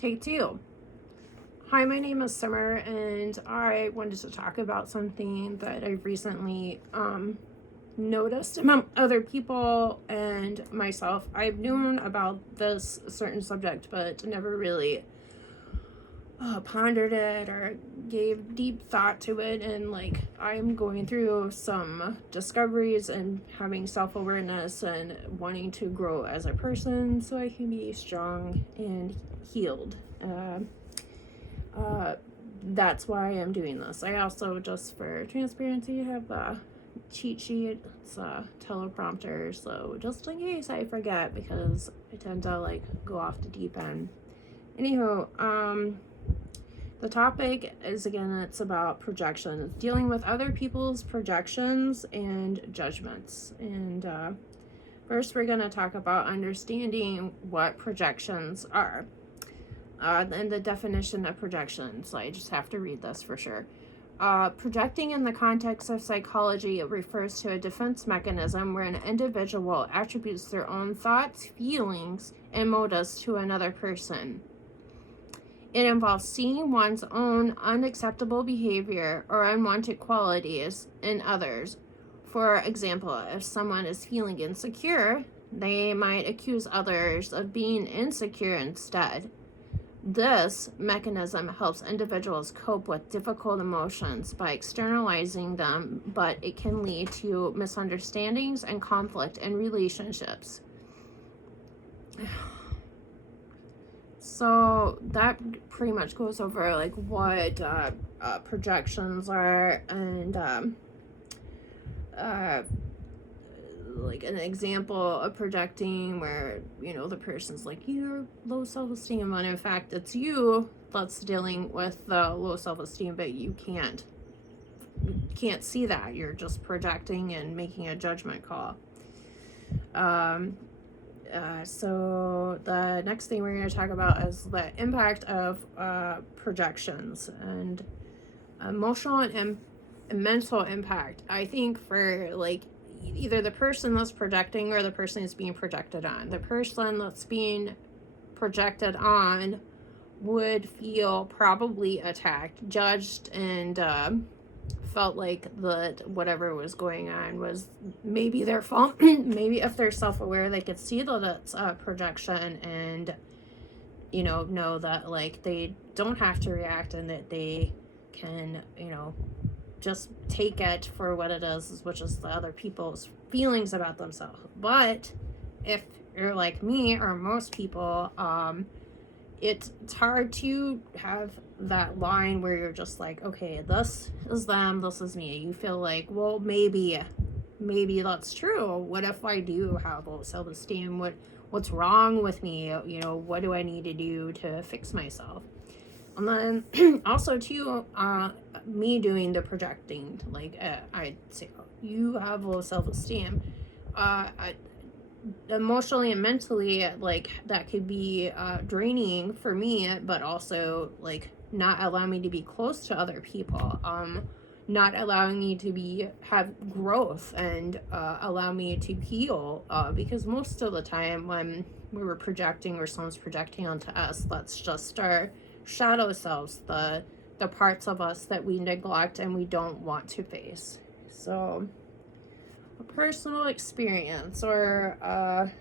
Take two. Hi, my name is Summer, and I wanted to talk about something that I've recently noticed among other people and myself. I've known about this certain subject, but never really pondered it or gave deep thought to it. And like, I'm going through some discoveries and having self-awareness and wanting to grow as a person so I can be strong and healed. That's why I'm doing this. I also, just for transparency, have a cheat sheet. It's a teleprompter, so just in case I forget, because I tend to like go off the deep end. Anywho, the topic is, again, it's about projection. It's dealing with other people's projections and judgments. And first, we're going to talk about understanding what projections are. And the definition of projection. So I just have to read this for sure. Projecting in the context of psychology, it refers to a defense mechanism where an individual attributes their own thoughts, feelings, and motives to another person. It involves seeing one's own unacceptable behavior or unwanted qualities in others. For example, if someone is feeling insecure, they might accuse others of being insecure instead. This mechanism helps individuals cope with difficult emotions by externalizing them, but it can lead to misunderstandings and conflict in relationships. So that pretty much goes over like what projections are, and like an example of projecting where, you know, the person's like, you're low self-esteem, when in fact it's you that's dealing with the low self-esteem, but you can't see that. You're just projecting and making a judgment call. So the next thing we're going to talk about is the impact of projections and emotional and mental impact. I think for like either the person that's projecting or the person that's being projected on. The person that's being projected on would feel probably attacked, judged, and felt like that whatever was going on was maybe their fault. Maybe if they're self-aware, they could see that it's a projection and, you know that like they don't have to react and that they can, just take it for what it is, which is the other people's feelings about themselves. But if you're like me or most people, it's hard to have that line where you're just like, okay, this is them, this is me. You feel like, well, maybe that's true. What if I do have low self-esteem? What's wrong with me? What do I need to do to fix myself? And then also too, me doing the projecting, like I'd say, oh, you have low self-esteem. Emotionally and mentally, like that could be draining for me, but also like not allowing me to be close to other people, not allowing me to have growth and allow me to heal, because most of the time when we were projecting or someone's projecting onto us, that's just our shadow selves, the parts of us that we neglect and we don't want to face. So a personal experience, or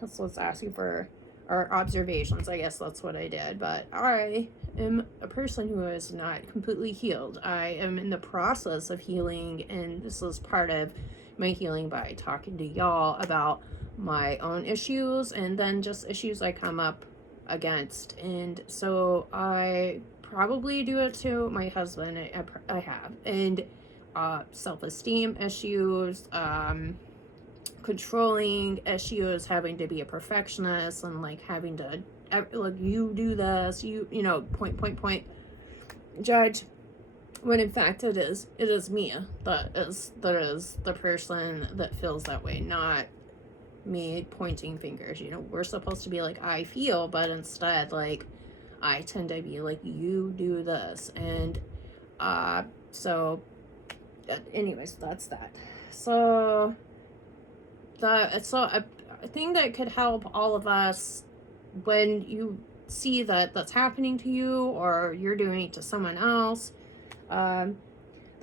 let's ask you for our observations. I guess that's what I did. But I am a person who is not completely healed. I am in the process of healing, and this is part of my healing by talking to y'all about my own issues and then just issues I come up against. And so I probably do it to my husband. I have, and self-esteem issues, controlling issues, having to be a perfectionist and like having to like, you do this, point judge, when in fact it is me that is the person that feels that way, not me pointing fingers. We're supposed to be like, I feel, but instead like I tend to be like, you do this. And so anyways, that's that. So a thing that could help all of us when you see that that's happening to you or you're doing it to someone else. The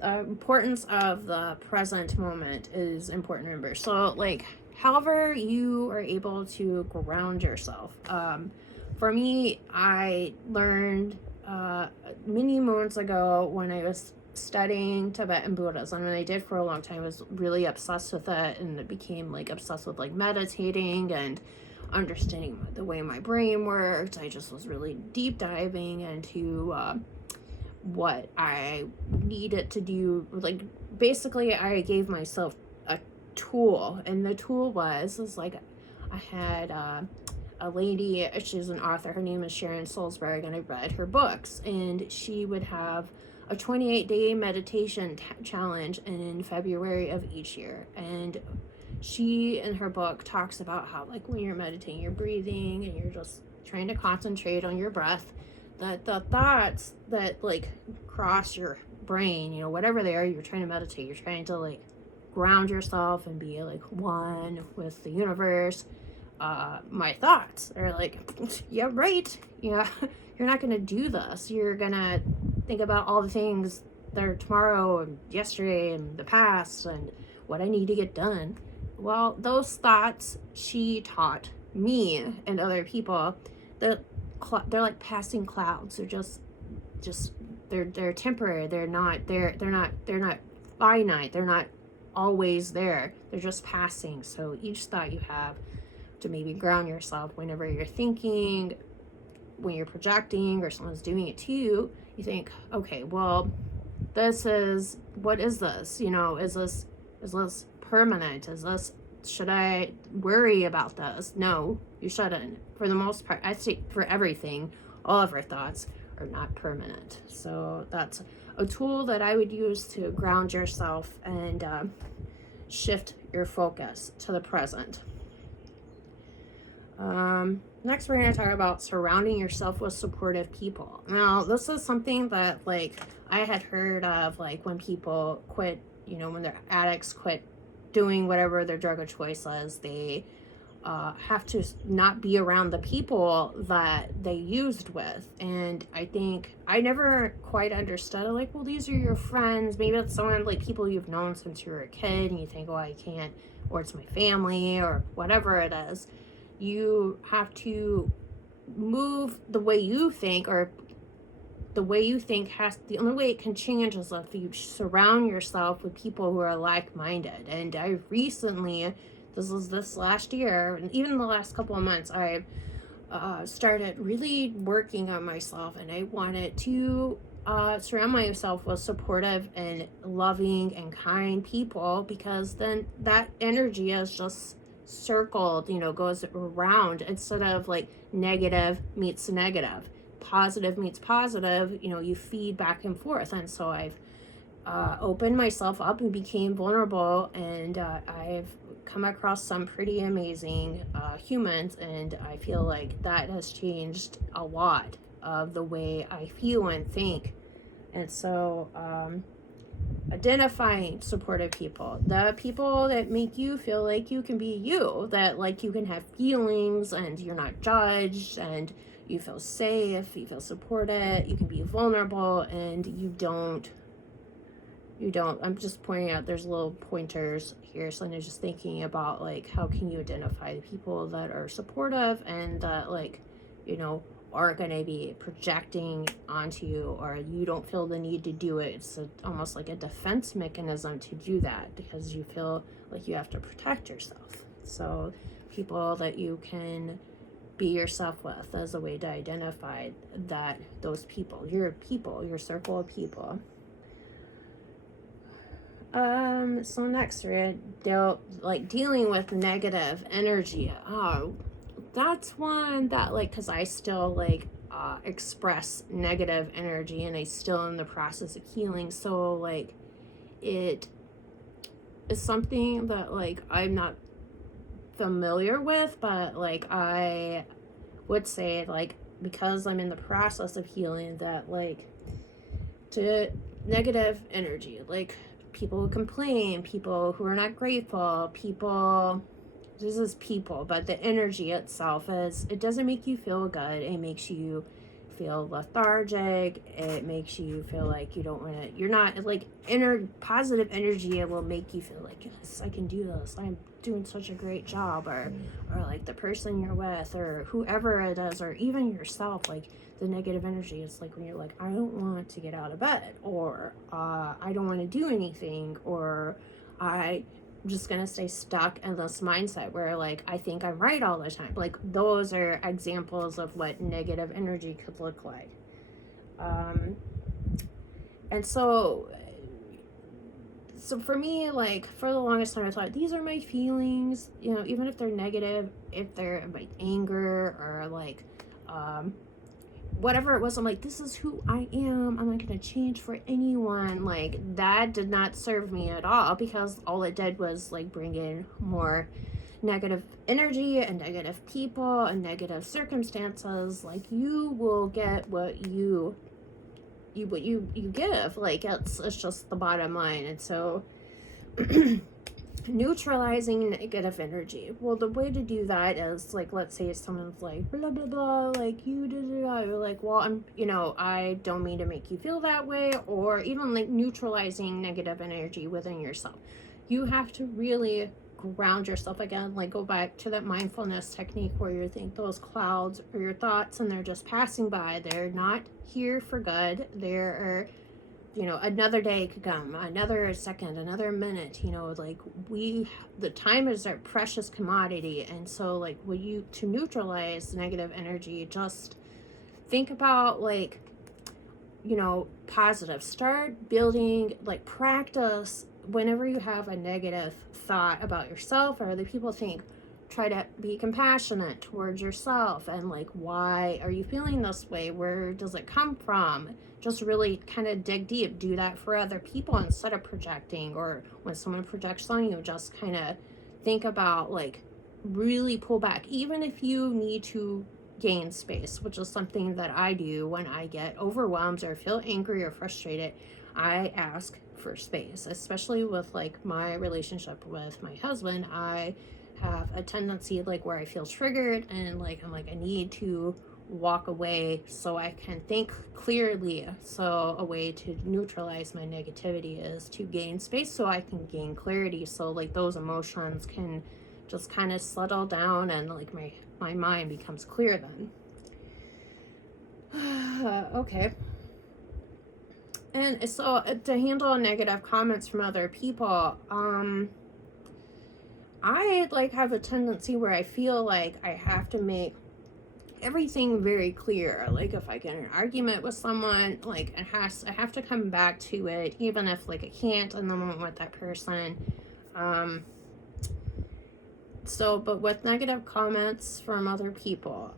importance of the present moment is important to remember. So like however you are able to ground yourself. For me, I learned many moons ago when I was studying Tibetan Buddhism, and I did for a long time. I was really obsessed with it, and it became like obsessed with like meditating and understanding the way my brain worked. I just was really deep diving into what I needed to do. Like basically I gave myself a tool, and the tool was like I had a lady, she's an author, her name is Sharon Salzberg, and I read her books, and she would have a 28-day meditation challenge in February of each year. And she in her book talks about how like when you're meditating, you're breathing and you're just trying to concentrate on your breath, that the thoughts that like cross your brain, you know, whatever they are, you're trying to meditate, you're trying to like ground yourself and be like one with the universe. My thoughts are like, yeah, right, yeah, you're not gonna do this, you're gonna think about all the things that are tomorrow and yesterday and the past and what I need to get done. Well, those thoughts, she taught me and other people that they're like passing clouds. They're just they're temporary. They're not finite. They're not always there. They're just passing. So each thought you have to maybe ground yourself whenever you're thinking, when you're projecting or someone's doing it to you, you think, okay, well, what is this? You know, is this permanent? Should I worry about this? No, you shouldn't. For the most part, I say for everything, all of our thoughts are not permanent. So that's a tool that I would use to ground yourself and shift your focus to the present. Next, we're going to talk about surrounding yourself with supportive people. Now, this is something that like I had heard of, like when people quit, you know, when they're addicts quit doing whatever their drug of choice is, they have to not be around the people that they used with. And I think I never quite understood, like, well, these are your friends. Maybe it's someone, like people you've known since you were a kid, and you think, oh, I can't, or it's my family, or whatever it is. You have to move the way you think, or the way you think the only way it can change is if you surround yourself with people who are like-minded. And I recently, this last year, and even the last couple of months, I've started really working on myself, and I wanted to surround myself with supportive and loving and kind people, because then that energy is just circled, you know, goes around, instead of like negative meets negative, positive meets positive, you know, you feed back and forth. And so I've opened myself up and became vulnerable, and I've come across some pretty amazing humans, and I feel like that has changed a lot of the way I feel and think. And so identifying supportive people, the people that make you feel like you can be you, that like you can have feelings and you're not judged, and you feel safe, you feel supported, you can be vulnerable, and you don't, I'm just pointing out, there's little pointers here, so I'm just thinking about like how can you identify the people that are supportive and that like, you know, are going to be projecting onto you, or you don't feel the need to do it. It's almost like a defense mechanism to do that, because you feel like you have to protect yourself. So people that you can be yourself with as a way to identify that those people, your circle of people. So next we're dealing with negative energy. Oh, that's one that like, because I still like express negative energy, and I still in the process of healing. So like it is something that like I'm not familiar with, but like I would say, like, because I'm in the process of healing, that like to negative energy, like people who complain, people who are not grateful, people this is people, but the energy itself is, it doesn't make you feel good. It makes you feel lethargic. It makes you feel like you don't want to, you're not like positive energy. It will make you feel like, yes, I can do this. I'm doing such a great job. Or like the person you're with, or whoever it is, or even yourself. Like the negative energy is like when you're like, I don't want to get out of bed, or I don't want to do anything, or I'm just gonna stay stuck in this mindset where like I think I'm right all the time. Like those are examples of what negative energy could look like. And so for me, like for the longest time I thought these are my feelings, you know, even if they're negative, if they're like anger or like whatever it was, I'm like, this is who I am. I'm not going to change for anyone. Like that did not serve me at all, because all it did was like bring in more negative energy and negative people and negative circumstances. Like you will get what you give. Like it's just the bottom line. And so neutralizing negative energy. Well, the way to do that is like, let's say someone's like blah blah blah, like you did it. You're like, well, I don't mean to make you feel that way. Or even like neutralizing negative energy within yourself. You have to really ground yourself again. Like go back to that mindfulness technique where you think those clouds are your thoughts and they're just passing by. They're not here for good. They're, you know, another day could come, another second, another minute, you know, like the time is our precious commodity. And so like to neutralize negative energy, just think about like, you know, positive, start building, like practice whenever you have a negative thought about yourself or other people, try to be compassionate towards yourself. And like, why are you feeling this way? Where does it come from? Just really kind of dig deep. Do that for other people instead of projecting. Or when someone projects on you, just kind of think about like really pull back. Even if you need to gain space, which is something that I do when I get overwhelmed or feel angry or frustrated, I ask for space. Especially with like my relationship with my husband, I have a tendency like where I feel triggered and like I'm like I need to walk away so I can think clearly. So a way to neutralize my negativity is to gain space so I can gain clarity, so like those emotions can just kind of settle down and like my mind becomes clear then. Okay. And so to handle negative comments from other people, I like have a tendency where I feel like I have to make everything very clear. Like if I get in an argument with someone, like I have to come back to it, even if like I can't in the moment with that person. But with negative comments from other people,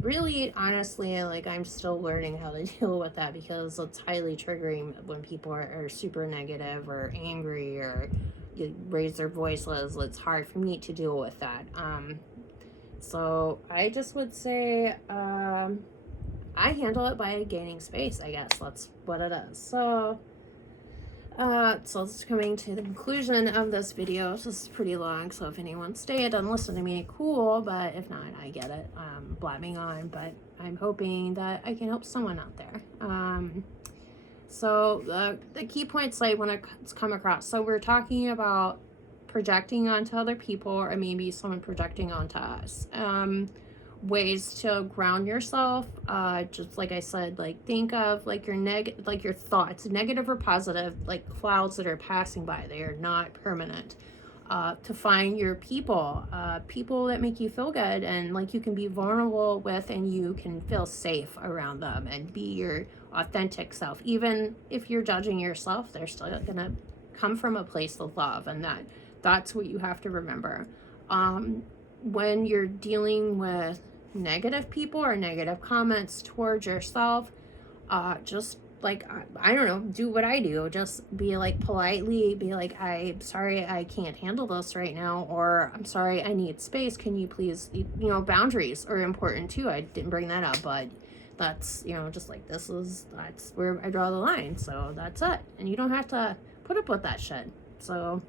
really honestly, like I'm still learning how to deal with that, because it's highly triggering when people are super negative or angry or raise their voices. It's hard for me to deal with that. So I just would say I handle it by gaining space, I guess. That's what it is. So it's coming to the conclusion of this video. This is pretty long, so if anyone stayed and listened to me, cool, but if not, I get it. I'm blabbing on, but I'm hoping that I can help someone out there. So the key points I want to come across. So we're talking about projecting onto other people, or maybe someone projecting onto us. Ways to ground yourself, just like I said, like think of like your thoughts, negative or positive, like clouds that are passing by. They are not permanent. To find your people that make you feel good and like you can be vulnerable with, and you can feel safe around them and be your authentic self. Even if you're judging yourself, they're still gonna come from a place of love, and that's what you have to remember. When you're dealing with negative people or negative comments towards yourself, just like I don't know, do what I do. Just be like politely, be like, I'm sorry I can't handle this right now, or I'm sorry I need space. Can you please, boundaries are important too. I didn't bring that up, but that's, just like that's where I draw the line. So that's it. And you don't have to put up with that shit. So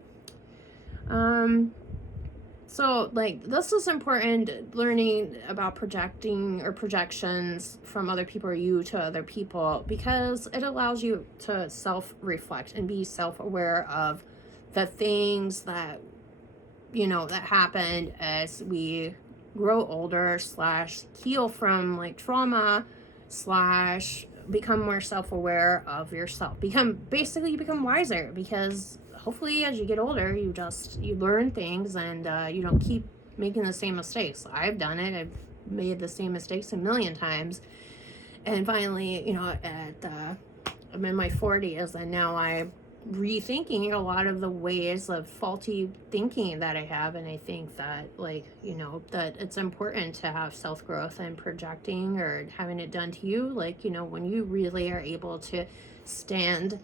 So, like, this is important, learning about projecting or projections from other people or you to other people, because it allows you to self-reflect and be self-aware of the things that, that happened as we grow older slash heal from, like, trauma slash become more self-aware of yourself. You become wiser, because hopefully as you get older you learn things, and you don't keep making the same mistakes. I've done it. I've made the same mistakes a million times, and finally, I'm in my 40s, and now I'm rethinking a lot of the ways of faulty thinking that I have. And I think that, like, that it's important to have self-growth and projecting or having it done to you, like, when you really are able to stand,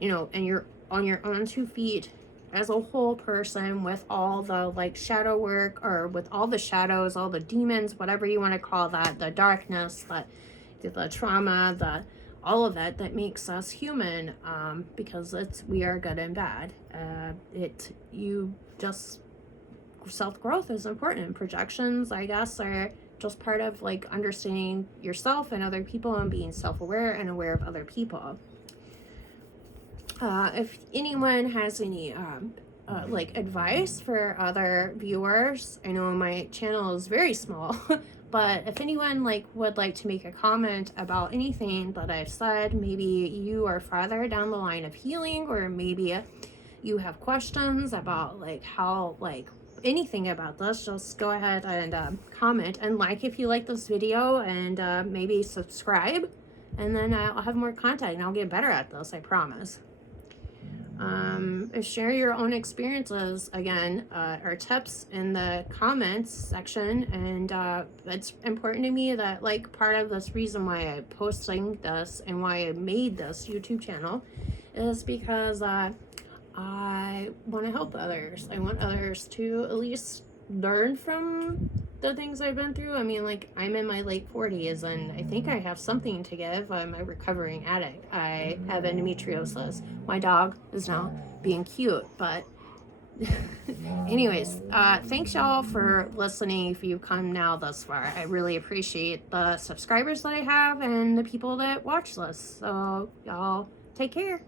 and you're on your own 2 feet as a whole person, with all the, like, shadow work, or with all the shadows, all the demons, whatever you want to call that, the darkness, the trauma, all of that makes us human, because we are good and bad. Self-growth is important. Projections, I guess, are just part of, like, understanding yourself and other people, and being self-aware and aware of other people. If anyone has any like, advice for other viewers, I know my channel is very small, but if anyone, like, would like to make a comment about anything that I've said, maybe you are farther down the line of healing, or maybe you have questions about, like, how, like, anything about this, just go ahead and comment and like if you like this video, and maybe subscribe, and then I'll have more content and I'll get better at this, I promise. Share your own experiences, again, or tips in the comments section. And it's important to me that, like, part of this reason why I'm posting this and why I made this YouTube channel is because I want to help others. I want others to at least learn from the things I've been through. I mean, like, I'm in my late 40s, and I think I have something to give. I'm a recovering addict. I have endometriosis. My dog is now being cute, but anyways, thanks y'all for listening. If you've come now thus far, I really appreciate the subscribers that I have and the people that watch this. So y'all take care.